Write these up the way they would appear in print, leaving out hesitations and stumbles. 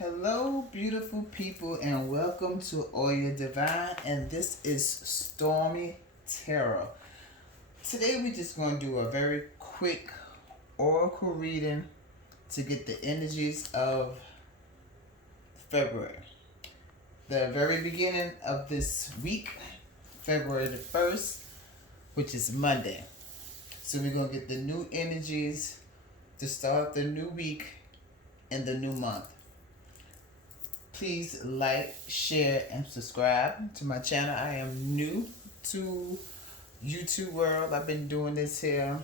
Hello, beautiful people, and welcome to Oya Divine. And this is Stormy Tarot. Today, we're just going to do a very quick oracle reading to get the energies of February. The very beginning of this week, February the 1st, which is Monday. So, we're going to get the new energies to start the new week and the new month. Please like, share, and subscribe to my channel. I am new to YouTube world. I've been doing this here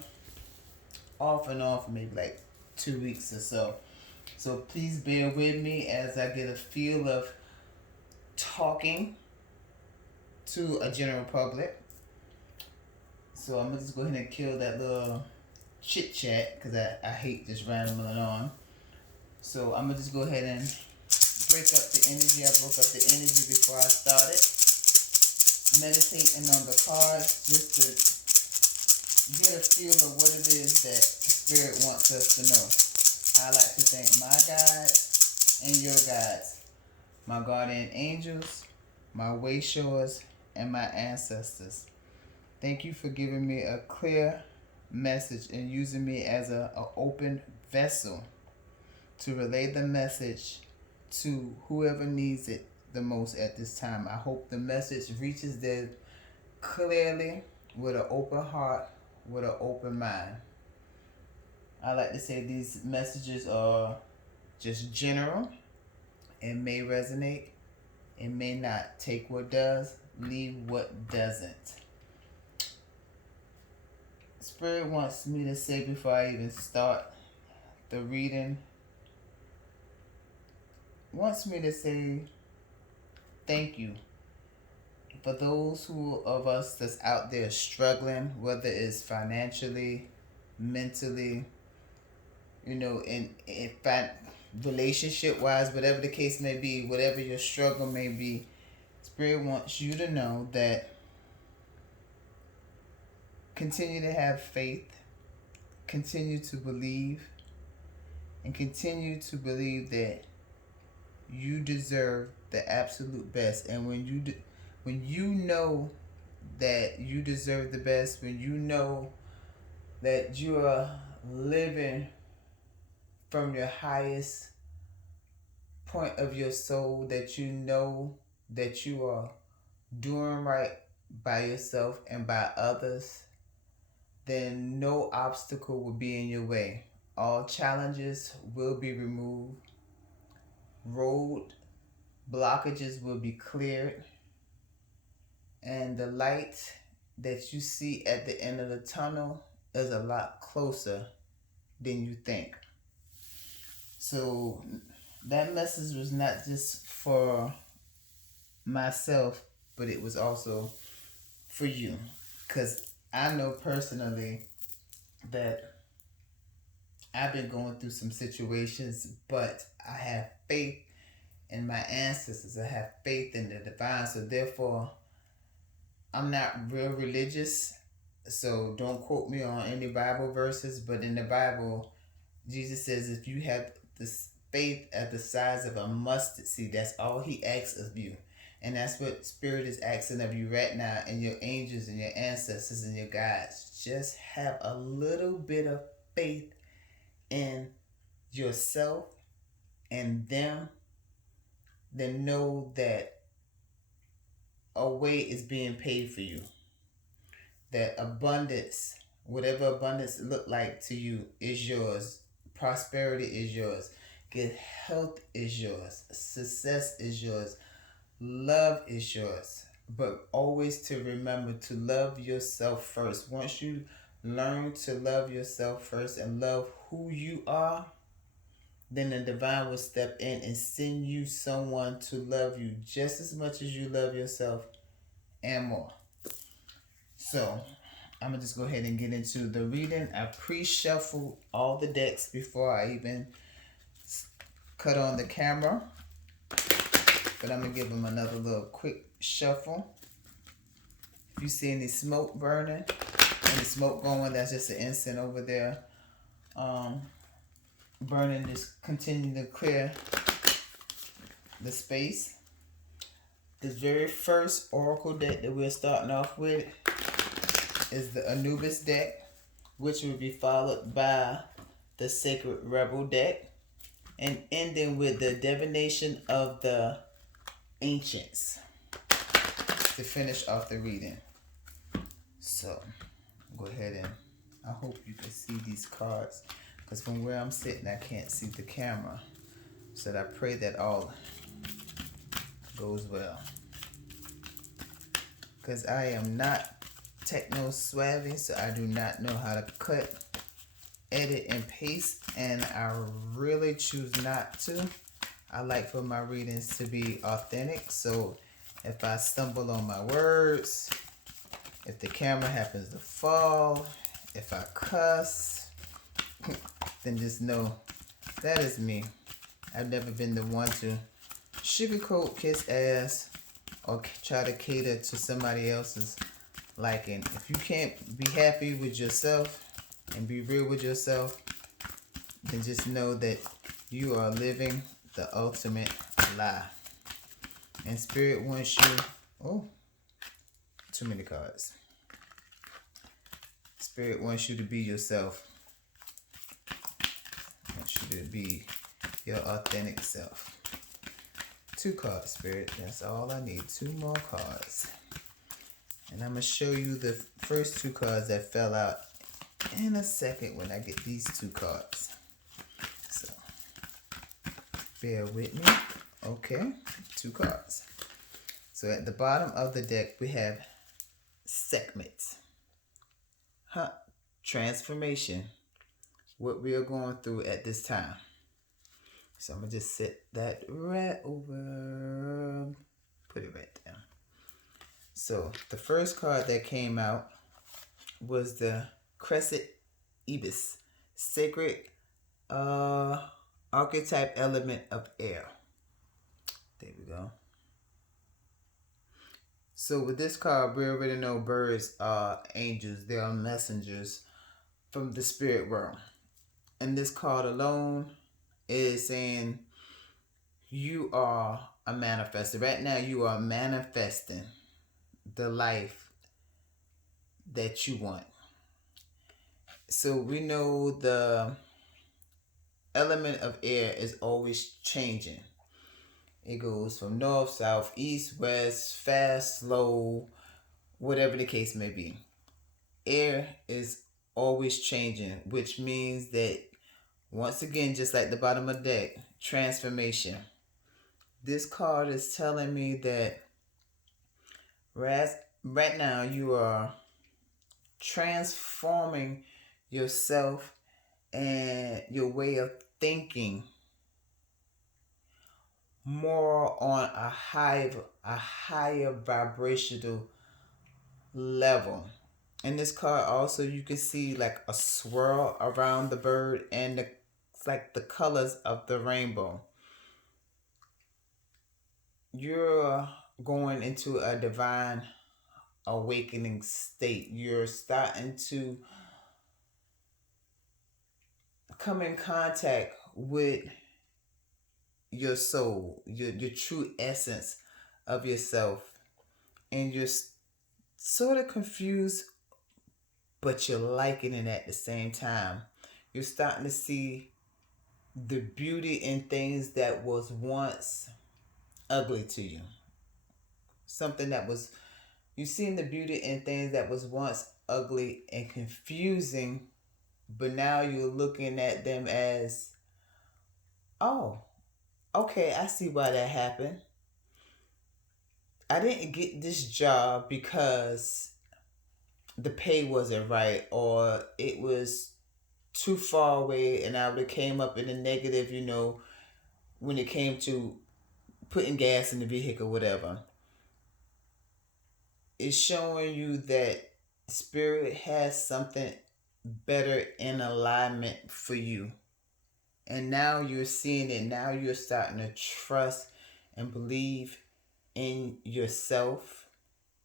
off and on for maybe like 2 weeks or so. So please bear with me as I get a feel of talking to a general public. So I'm going to just go ahead and kill that little chit chat because I hate just rambling on. So I'm going to just go ahead and break up the energy. I broke up the energy before I started meditating on the cards just to get a feel of what it is that Spirit wants us to know. I like to thank my guides and your guides, my guardian angels, my way showers, and my ancestors. Thank you for giving me a clear message and using me as an open vessel to relay the message to whoever needs it the most at this time. I hope the message reaches them clearly with an open heart, with an open mind. I like to say these messages are just general. It may resonate, it may not. Take what does, leave what doesn't. Spirit wants me to say before I even start the reading, wants me to say thank you for those of us that's out there struggling, whether it's financially, mentally, in fact, relationship wise, whatever the case may be, whatever your struggle may be. Spirit wants you to know that continue to have faith, continue to believe, and continue to believe that you deserve the absolute best. And when you know that you deserve the best, when you know that you are living from your highest point of your soul, that you know that you are doing right by yourself and by others, then no obstacle will be in your way. All challenges will be removed. Road blockages will be cleared, and the light that you see at the end of the tunnel is a lot closer than you think. So that message was not just for myself, but it was also for you, because I know personally that I've been going through some situations, but I have faith in my ancestors. I have faith in the divine. So therefore, I'm not real religious. So don't quote me on any Bible verses. But in the Bible, Jesus says if you have this faith at the size of a mustard seed, that's all he asks of you. And that's what Spirit is asking of you right now, and your angels and your ancestors and your guides. Just have a little bit of faith in yourself and them, then know that a way is being paid for you. That abundance, whatever abundance look like to you, is yours. Prosperity is yours. Good health is yours. Success is yours. Love is yours. But always to remember to love yourself first. Once you learn to love yourself first and love who you are, then the divine will step in and send you someone to love you just as much as you love yourself and more. So I'm going to just go ahead and get into the reading. I pre-shuffled all the decks before I even cut on the camera. But I'm going to give them another little quick shuffle. If you see any smoke burning, any smoke going, that's just an incense over there burning. Just continue to clear the space. The very first oracle deck that we're starting off with is the Anubis deck, which will be followed by the Sacred Rebel deck, and ending with the Divination of the Ancients to finish off the reading. So, go ahead and I hope you can see these cards, because from where I'm sitting, I can't see the camera. So I pray that all goes well, because I am not techno savvy, so I do not know how to cut, edit, and paste, and I really choose not to. I like for my readings to be authentic, so if I stumble on my words, if the camera happens to fall, if I cuss, then just know that is me. I've never been the one to sugarcoat, kiss ass, or try to cater to somebody else's liking. If you can't be happy with yourself and be real with yourself, then just know that you are living the ultimate lie. And Spirit wants you... Oh, too many cards. Spirit wants you to be yourself. Wants you to be your authentic self. 2 cards, Spirit. That's all I need. 2 more cards. And I'm going to show you the first 2 cards that fell out in a second when I get these 2 cards. So, bear with me. Okay, 2 cards. So at the bottom of the deck, we have segments. Transformation. What we are going through at this time. So I'm going to just set that right over. Put it right down. So the first card that came out was the Crescent Ibis. Sacred archetype element of air. There we go. So with this card, we already know birds are angels. They are messengers from the spirit realm. And this card alone is saying you are a manifester. Right now, you are manifesting the life that you want. So we know the element of air is always changing. It goes from north, south, east, west, fast, slow, whatever the case may be. Air is always changing, which means that, once again, just like the bottom of the deck, transformation. This card is telling me that right now you are transforming yourself and your way of thinking more on a higher vibrational level. In this card also, you can see like a swirl around the bird, and it's like the colors of the rainbow. You're going into a divine awakening state. You're starting to come in contact with your soul, your true essence of yourself, and you're sort of confused, but you're liking it at the same time. You're starting to see the beauty in things that was once ugly to you. Something that was, you've seen the beauty in things that was once ugly and confusing, but now you're looking at them as, oh, okay, I see why that happened. I didn't get this job because the pay wasn't right, or it was too far away and I would have came up in the negative, when it came to putting gas in the vehicle, whatever. It's showing you that Spirit has something better in alignment for you. And now you're seeing it. Now you're starting to trust and believe in yourself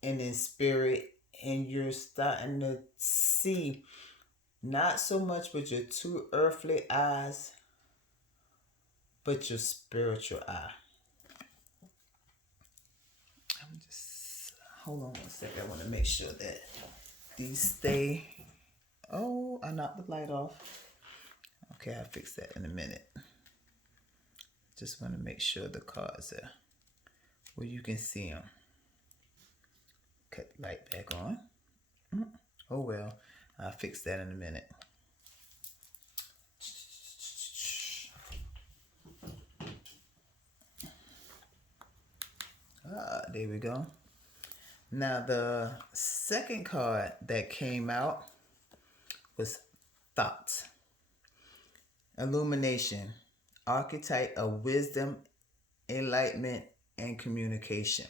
and in Spirit. And you're starting to see, not so much with your 2 earthly eyes, but your spiritual eye. Hold on one second. I want to make sure that these stay. Oh, I knocked the light off. Okay, I'll fix that in a minute. Just want to make sure the cards are where you can see them. Cut the light back on. Oh well, I'll fix that in a minute. There we go. Now the second card that came out was Thoughts. Illumination. Archetype of wisdom, enlightenment, and communication.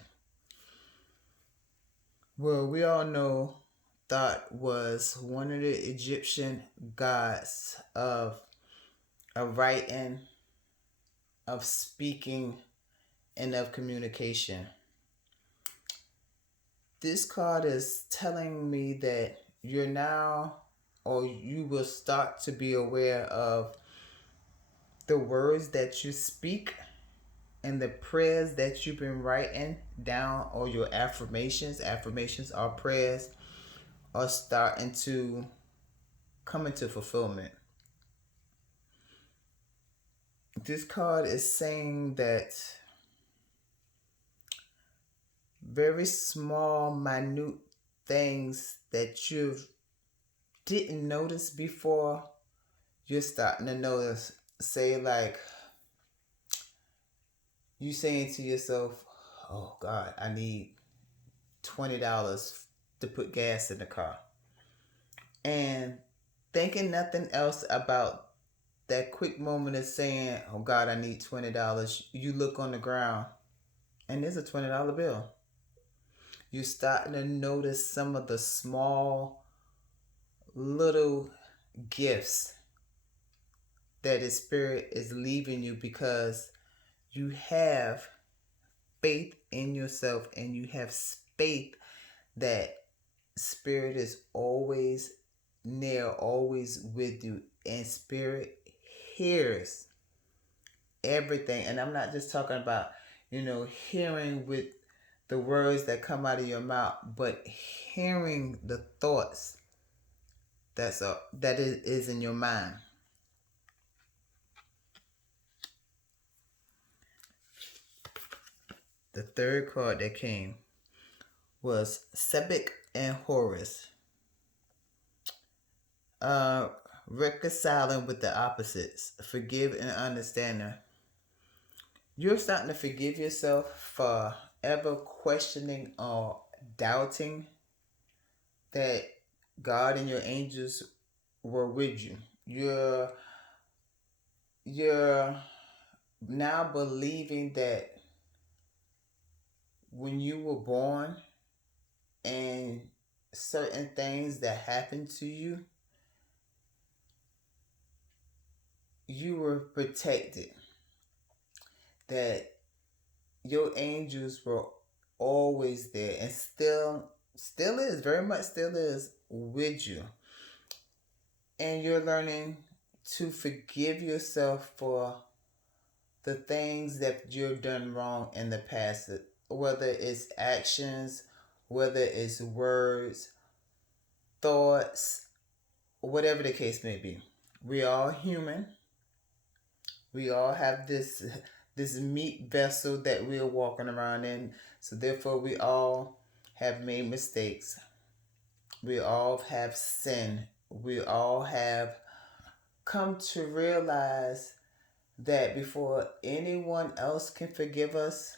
Well, we all know Thought was one of the Egyptian gods of writing, of speaking, and of communication. This card is telling me that you're now, or you will start to be aware of the words that you speak and the prayers that you've been writing down, or your affirmations. Affirmations are prayers, are starting to come into fulfillment. This card is saying that very small, minute things that you didn't notice before, you're starting to notice. Say like, you saying to yourself, oh God, I need $20 to put gas in the car. And thinking nothing else about that quick moment of saying, oh God, I need $20. You look on the ground and there's a $20 bill. You're starting to notice some of the small little gifts that the Spirit is leaving you, because you have faith in yourself and you have faith that Spirit is always near, always with you, and Spirit hears everything. And I'm not just talking about, hearing with the words that come out of your mouth, but hearing the thoughts that is in your mind. The third card that came was Sebek and Horus. Reconciling with the opposites. Forgive and understanding. You're starting to forgive yourself for ever questioning or doubting that God and your angels were with you. You're now believing that when you were born and certain things that happened to you, you were protected. That your angels were always there and still is, very much still is with you. And you're learning to forgive yourself for the things that you've done wrong in the past, whether it's actions, whether it's words, thoughts, whatever the case may be. We all human. We all have this meat vessel that we're walking around in. So therefore we all have made mistakes. We all have sinned. We all have come to realize that before anyone else can forgive us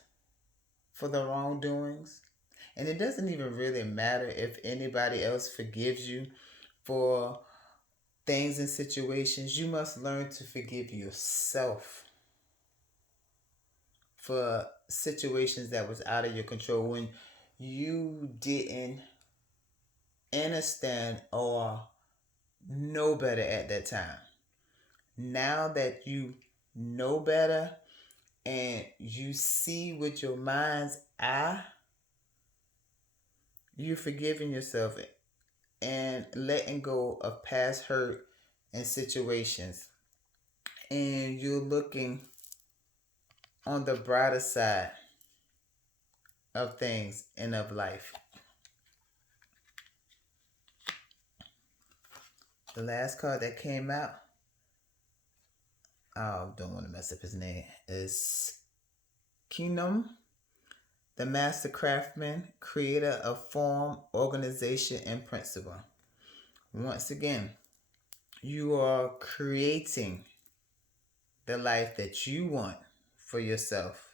for the wrongdoings, and it doesn't even really matter if anybody else forgives you for things and situations, you must learn to forgive yourself for situations that was out of your control, when you didn't understand or know better at that time. Now that you know better and you see with your mind's eye, you're forgiving yourself and letting go of past hurt and situations. And you're looking on the brighter side of things and of life. The last card that came out, I don't want to mess up his name, is Kingdom, the master craftsman, creator of form, organization, and principle. Once again, you are creating the life that you want for yourself.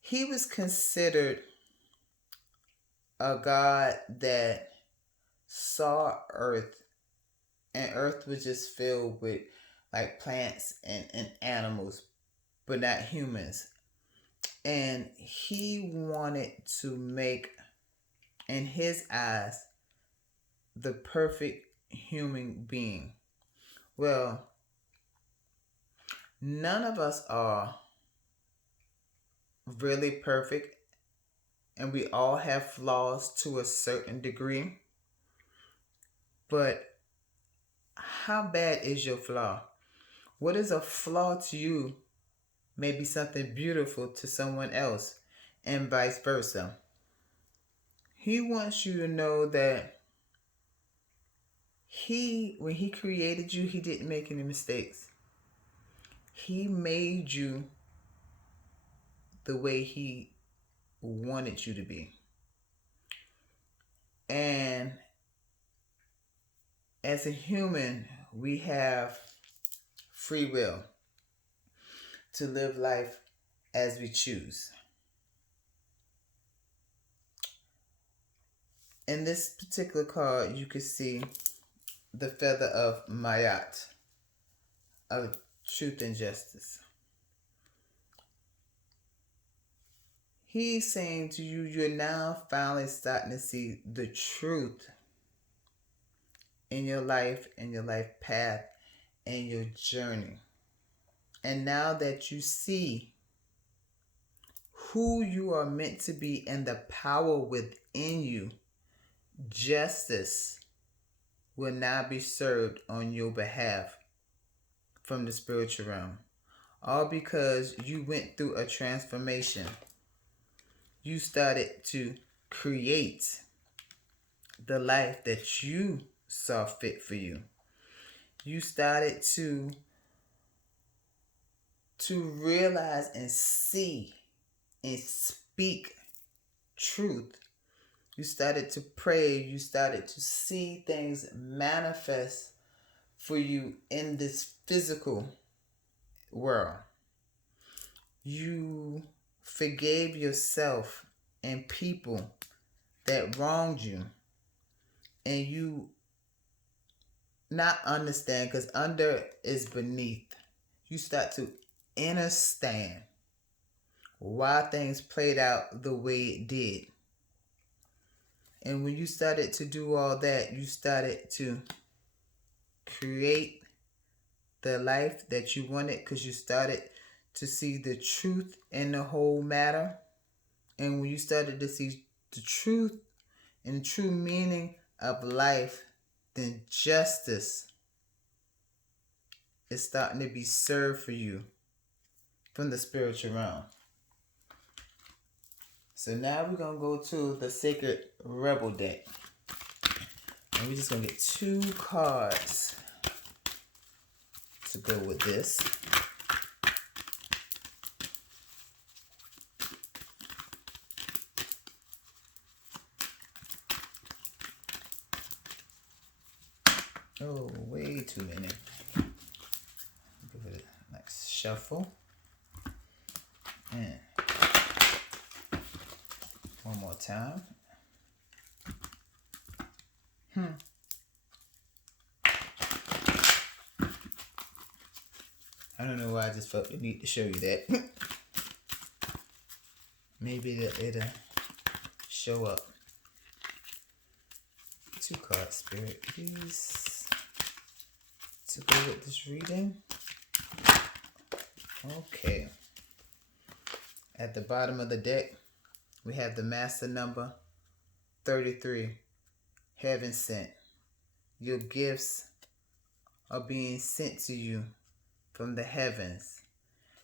He was considered a god that saw Earth, and Earth was just filled with like plants and animals, but not humans. And he wanted to make, in his eyes, the perfect human being. Well, none of us are really perfect, and we all have flaws to a certain degree. But how bad is your flaw? What is a flaw to you may be something beautiful to someone else, and vice versa. He wants you to know that when he created you, he didn't make any mistakes. He made you the way he wanted you to be. And as a human, we have free will to live life as we choose. In this particular card, you can see the feather of Mayat, of truth and justice. He's saying to you, you're now finally starting to see the truth in your life, in your life path, and your journey. And now that you see who you are meant to be and the power within you, justice will now be served on your behalf from the spiritual realm. All because you went through a transformation. You started to create the life that you saw fit for you. You started to realize and see and speak truth. You started to pray. You started to see things manifest for you in this physical world. You forgave yourself and people that wronged you. And you not understand, because under is beneath. You start to understand why things played out the way it did. And when you started to do all that, you started to create the life that you wanted, because you started to see the truth in the whole matter. And when you started to see the truth and true meaning of life, then justice is starting to be served for you from the spiritual realm. So now we're going to go to the Sacred Rebel deck. And we're just going to get 2 cards to go with this. Oh, way too many. Give it a nice shuffle. And one more time. I don't know why I just felt the need to show you that. Maybe it'll show up. 2 cards, Spirit, please, to go with this reading. Okay. At the bottom of the deck, we have the master number 33, heaven sent. Your gifts are being sent to you from the heavens.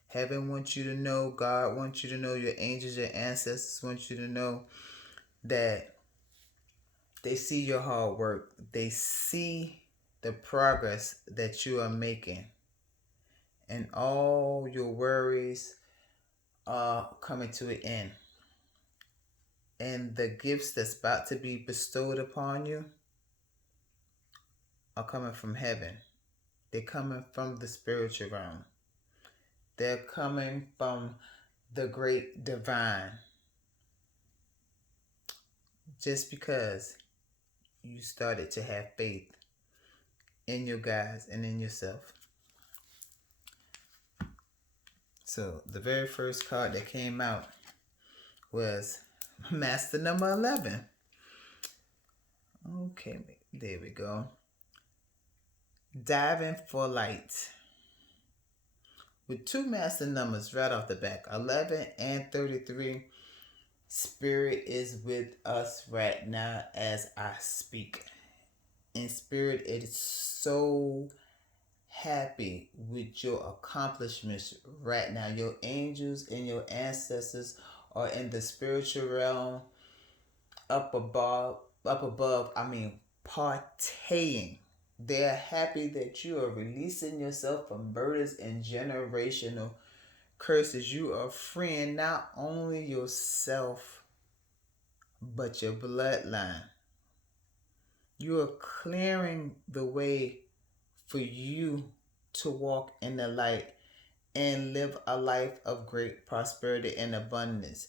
Heaven wants you to know, God wants you to know, your angels, your ancestors want you to know that They see your hard work. They see the progress that you are making. And all your worries are coming to an end. And the gifts that's about to be bestowed upon you are coming from heaven. They're coming from the spiritual realm. They're coming from the great divine. Just because you started to have faith in your guys and in yourself. So the very first card that came out was Master number 11. Okay, there we go. Diving for light. With two master numbers right off the back, 11 and 33. Spirit is with us right now as I speak. And Spirit is so happy with your accomplishments right now. Your angels and your ancestors are in the spiritual realm up above, partying. They're happy that you are releasing yourself from burdens and generational curses. You are freeing not only yourself, but your bloodline. You are clearing the way for you to walk in the light and live a life of great prosperity and abundance.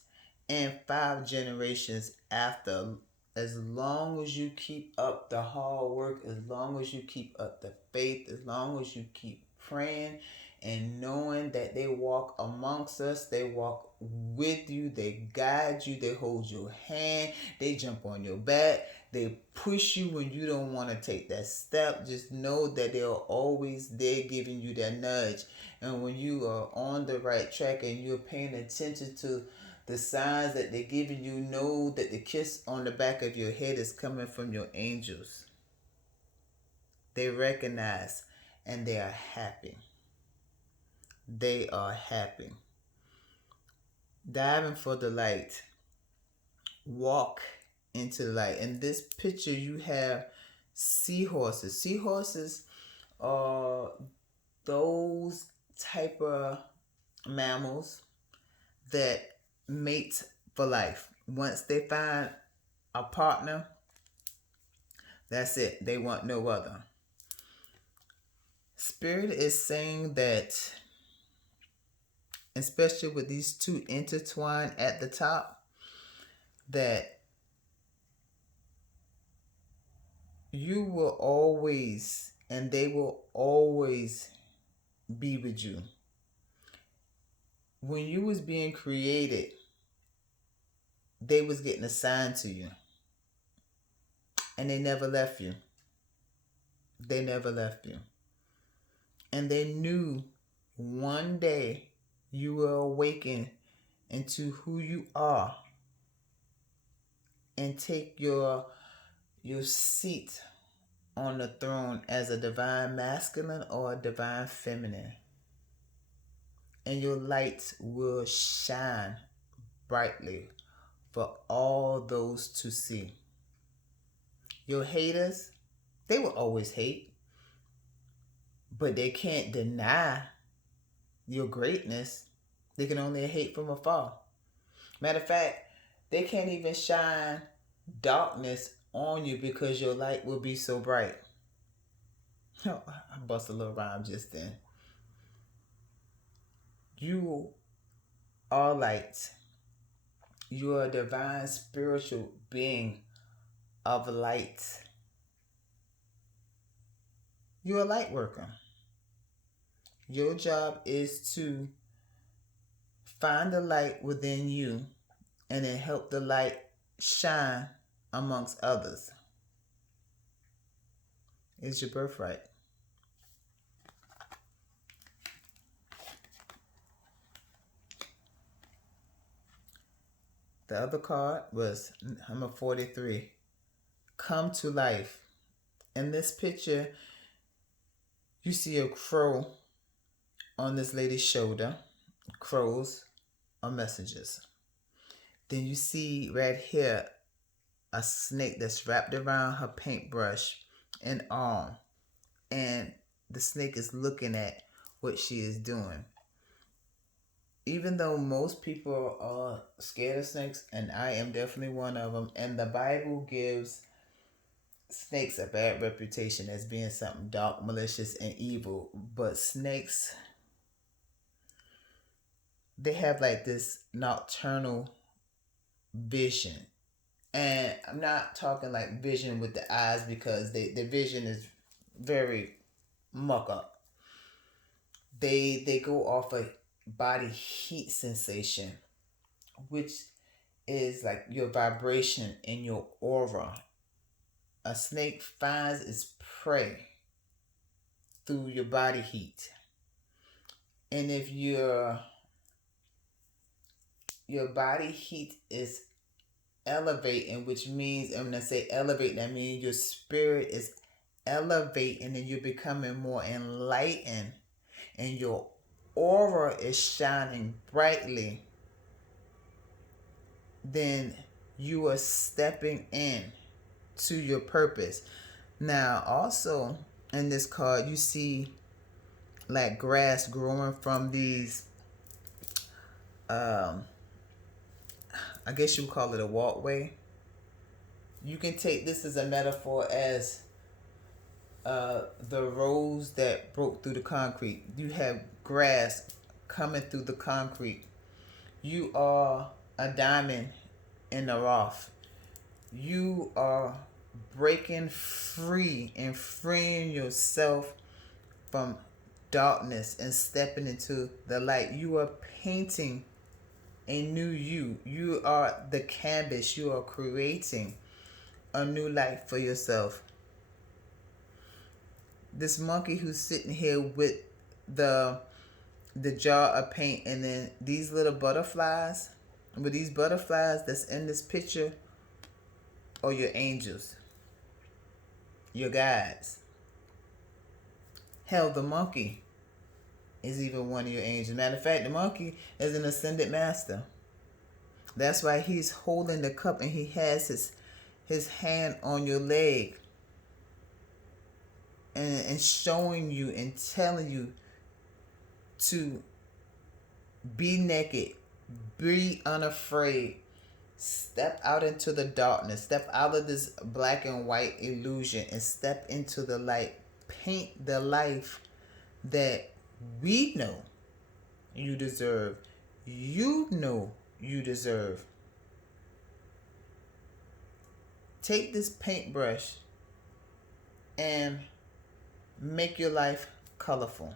And 5 generations after, as long as you keep up the hard work, as long as you keep up the faith, as long as you keep praying and knowing that they walk amongst us, they walk with you, they guide you, they hold your hand, they jump on your back, they push you when you don't want to take that step. Just know that they're always there giving you that nudge. And when you are on the right track and you're paying attention to the signs that they're giving you, know that the kiss on the back of your head is coming from your angels. They recognize and they are happy. They are happy. Diving for the light. Walk into the light. In this picture, you have seahorses. Seahorses are those type of mammals that mate for life. Once they find a partner, that's it. They want no other. Spirit is saying that, especially with these two intertwined at the top, that you will always and they will always be with you. When you was being created, they was getting assigned to you. And they never left you. They never left you. And they knew one day you will awaken into who you are and take your seat on the throne as a divine masculine or a divine feminine. And your light will shine brightly for all those to see. Your haters, they will always hate, but they can't deny your greatness. They can only hate from afar. Matter of fact, they can't even shine darkness on you because your light will be so bright. I bust a little rhyme just then. You are light. You are a divine spiritual being of light. You're a light worker. Your job is to find the light within you and then help the light shine amongst others. It's your birthright. The other card was number 43. Come to life. In this picture, you see a crow on this lady's shoulder. Crows are messengers. Then you see right here a snake that's wrapped around her paintbrush and arm, and the snake is looking at what she is doing. Even though most people are scared of snakes, and I am definitely one of them, and the Bible gives snakes a bad reputation as being something dark, malicious, and evil, but snakes, they have like this nocturnal vision. And I'm not talking like vision with the eyes, because their vision is very muck up. They go off a body heat sensation, which is like your vibration in your aura. A snake finds its prey through your body heat. And if your body heat is elevating, which means, and when I say elevate, that means your spirit is elevating and you're becoming more enlightened, and your aura is shining brightly, then you are stepping in to your purpose. Now, also in this card, you see like grass growing from these, I guess you would call it a walkway. You can take this as a metaphor as the roads that broke through the concrete. You have grass coming through the concrete. You are a diamond in the rough. You are breaking free and freeing yourself from darkness and stepping into the light. You are painting a new you. You are the canvas. You are creating a new life for yourself. This monkey who's sitting here with the jar of paint, and then these little butterflies, with these butterflies that's in this picture, are your angels, your guides. Hell, the monkey is even one of your angels. Matter of fact, the monkey is an ascended master. That's why he's holding the cup and he has his hand on your leg and showing you and telling you to be naked, be unafraid, step out into the darkness, step out of this black and white illusion and step into the light. Paint the life that we know you deserve. You know you deserve. Take this paintbrush and make your life colorful.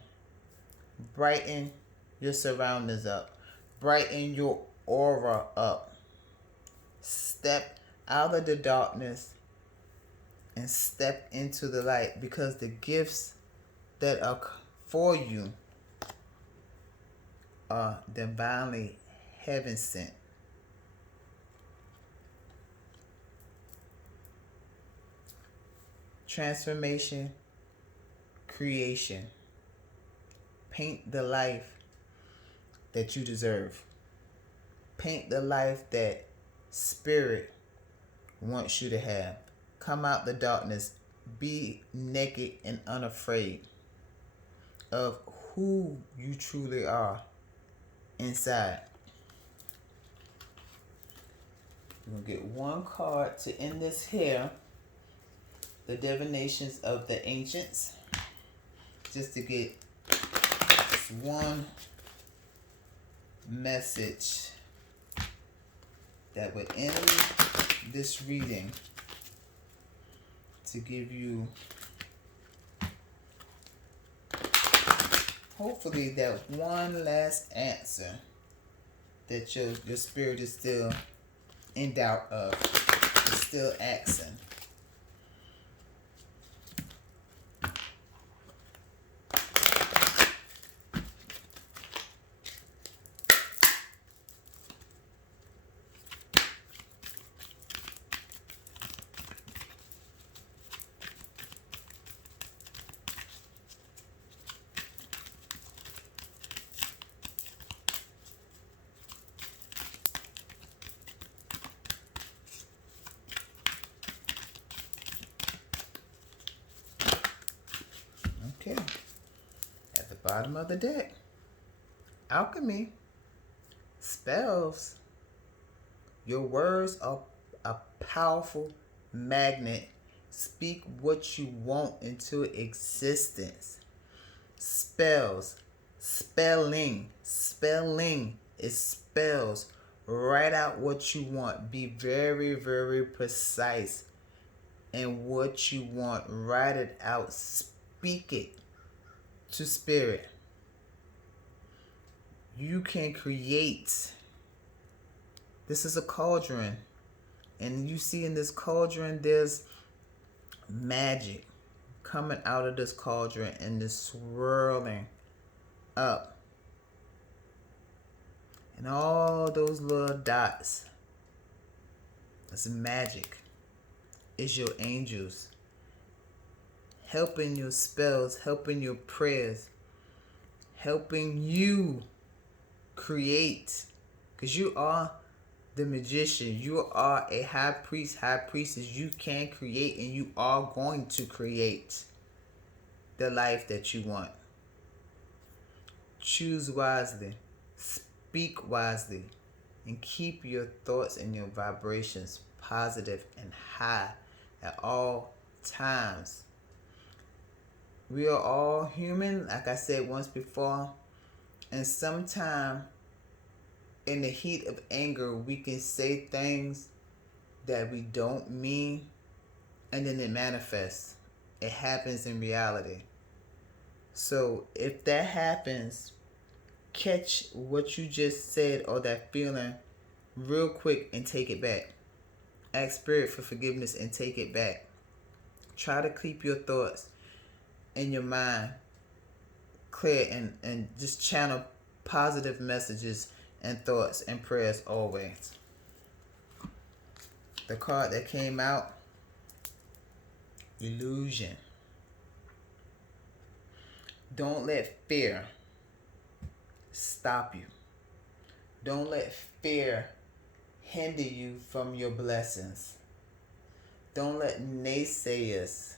Brighten your surroundings up. Brighten your aura up. Step out of the darkness and step into the light, because the gifts that are for you are divinely heaven sent. Transformation, creation. Paint the life that you deserve. Paint the life that Spirit wants you to have. Come out the darkness. Be naked and unafraid of who you truly are inside. We're going to get one card to end this here. The Divinations of the Ancients. Just to get one message that would end this reading, to give you hopefully that one last answer that your spirit is still in doubt of, is still asking. Bottom of the deck. Alchemy. Spells. Your words are a powerful magnet. Speak what you want into existence. Spells. Spelling. Spelling is spells. Write out what you want. Be very, very precise in what you want. Write it out. Speak it to spirit. You can create. This is a cauldron. And you see in this cauldron, there's magic coming out of this cauldron and this swirling up. And all those little dots, that's magic. It's your angels helping your spells, helping your prayers, helping you create. Because you are the magician. You are a high priest, high priestess. You can create, and you are going to create the life that you want. Choose wisely. Speak wisely. And keep your thoughts and your vibrations positive and high at all times. We are all human, like I said once before. And sometimes in the heat of anger, we can say things that we don't mean, and then it manifests. It happens in reality. So if that happens, catch what you just said or that feeling real quick and take it back. Ask Spirit for forgiveness and take it back. Try to keep your thoughts in your mind clear and just channel positive messages and thoughts and prayers always. The card that came out, illusion. Don't let fear stop you. Don't let fear hinder you from your blessings. Don't let naysayers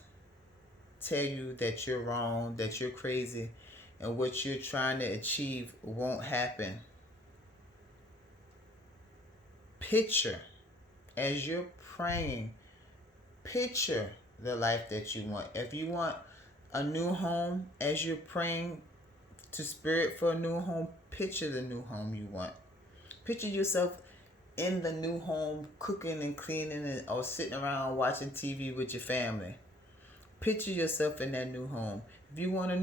tell you that you're wrong, that you're crazy, and what you're trying to achieve won't happen. Picture, as you're praying, picture the life that you want. If you want a new home, as you're praying to Spirit for a new home, picture the new home you want. Picture yourself in the new home, cooking and cleaning or sitting around watching TV with your family. Picture yourself in that new home. If you want a